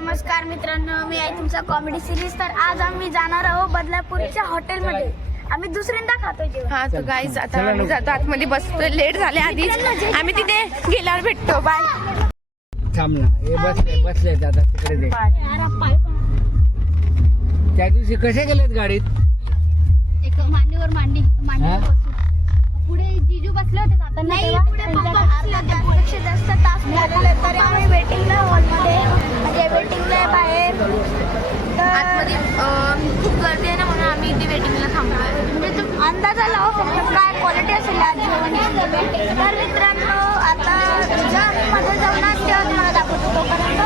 नमस्कार मित्रांनो, मी आहे तुमचा कॉमेडी सिरीज। तर आज आम्ही जाणार आहोत बदलापूरच्या हॉटेलमध्ये। आम्ही दुसऱ्यांदा खातो जेवण। हा तो गाईज आता आम्ही जातो आतमध्ये बसतो, लेट झाले आधीच, आम्ही तिथे गेल्यावर भेटतो। बाय। थांब ना, हे बसले आता तिकडे दे। त्या दिवशी कसे गेलेत गाडीत? एक मांडीवर मांडी पुढे जीजू बसले होते आता नाही, पुढे पप्पा बसले होते। त्यापेक्षा जास्त तास लागले तरी आम्ही वेटिंगला हॉलमध्ये म्हणजे वेटिंगला बाहेर आतमध्ये खूप गर्दी आहे ना, म्हणून आम्ही इथे वेटिंगला थांबलोय। म्हणजे तुम्ही अंदाजा लावा फक्त काय क्वालिटी असेल आज जेवणाची। तर मित्रांनो आता जेव्हा आम्ही मध्ये जाऊ ना तेव्हा तुम्हाला दाखवतो। तोपर्यंत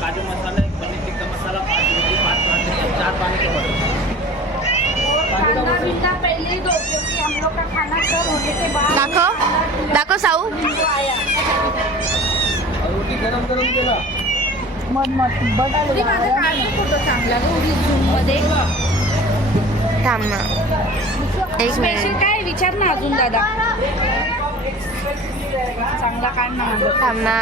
काजू मसाला, एक पनीर टिक्का मसाला, 5 रोटी, 5 पानी, 4 पानी के बॉटल। पहले दो क्योंकि हम लोग का खाना सर्व होने के बाद दाखव साऊ। और रोटी गरम गरम देना। थांब ना एक मिनिट, काय विचार ना अजून दादा, चांगला काढ ना। थांब ना।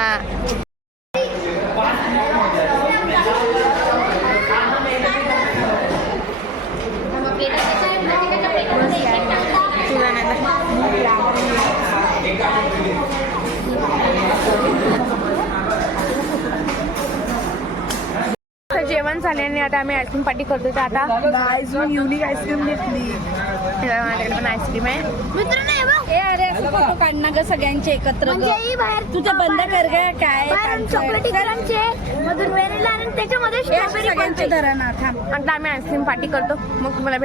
जेवण झाल्याने आता आम्ही आईस्क्रीम पार्टी करतो। तर आता युनिक आईस्क्रीम घेतली माझ्याकडे पण आईस्क्रीम आहे। मित्रांनो हे बघ, ए अरे असं फोटो काढ ना ग सगळ्यांचे एकत्र ग। म्हणजे ही बाहेर तुझं बंद कर ग, काय बाहेरून चॉकलेटी क्रंच आहे, मधून व्हॅनिला आणि त्याच्यामध्ये स्ट्रॉबेरी पण सगळ्यांचे आहे। धरा ना, थांब। आता आम्ही आईस्क्रीम पार्टी करतो, मग तुम्हाला भेट